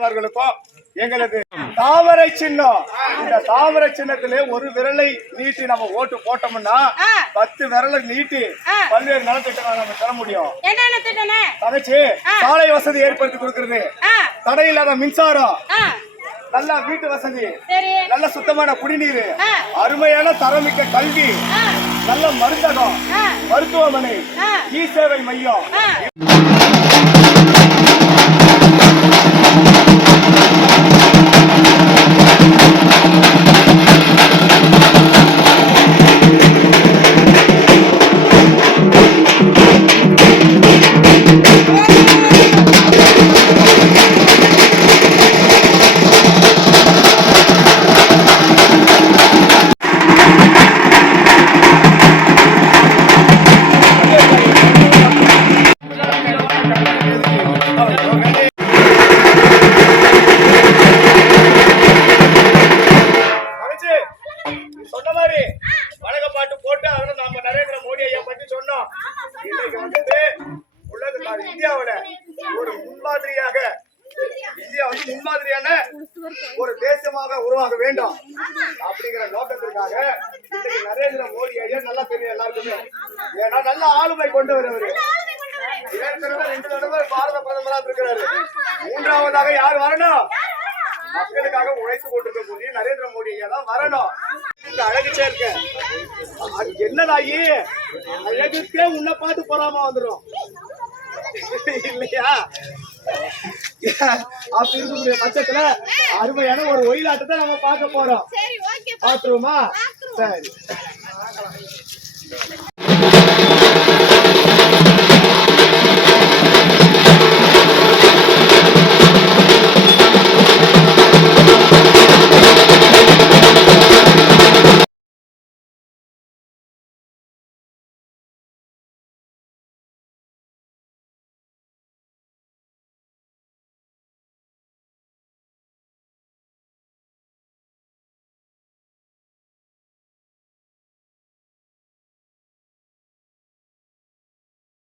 அவர்களுக்கும் எங்களது தாமரை சின்னம். இந்த தாமரை சின்னத்திலே ஒரு விரலை நீட்டி நம்ம ஓட்டு போட்டோம்னா. பத்து விரலை நீட்டி. பல்வேறு நலத்திட்டங்களை நம்ம தர முடியும். தங்கச்சி சாலை வசதி ஏற்படுத்தி கொடுக்கறது. தடை இல்லாத மின்சாரம். நல்ல வீட்டு வசதி. நல்ல சுத்தமான குடிநீர். அருமையான தரமிக்க கல்வி. நல்ல மருந்தகம். மருத்துவமனை. இ சேவை மையம். வணக்க பாட்டு போட்டு அதுல நாம நரேந்திர மோடி ஐயா பத்தி சொன்னோம். இன்னைக்கு வந்துட்டு உலக இந்தியாவுல ஒரு முன்மாதிரியாக இந்தியா வந்து முன்மாதிரியான ஒரு தேசமாக உருவாக வேண்டும். அப்படிங்கிற நோக்கத்திற்காக இன்னைக்கு நரேந்திர மோடி ஐயா நல்லா தெரியும் எல்லாருக்குமே. ஏன்னா நல்ல ஆளுமை கொண்டு வருவாரு ஏற்கனவே ரெண்டு தடவை பாரத பிரதமரா இருக்கிறாரு. மூன்றாவதாக யார் வரணும்? மக்களுக்காக உழைத்து கொண்டிருக்கக்கூடிய நரேந்திர மோடி ஐயா தான் வரணும். இந்த அழகு சேர்க்க. அது என்னடாயி? அழகுக்கே உன்னை பார்த்து பொறாம வந்துடும் இல்லையா? அப்படி இருக்கக்கூடிய பட்சத்துல அருமையான ஒரு ஒயிலாட்டத்தை நம்ம பார்க்க போறோம். பாத்துருவோமா சரி.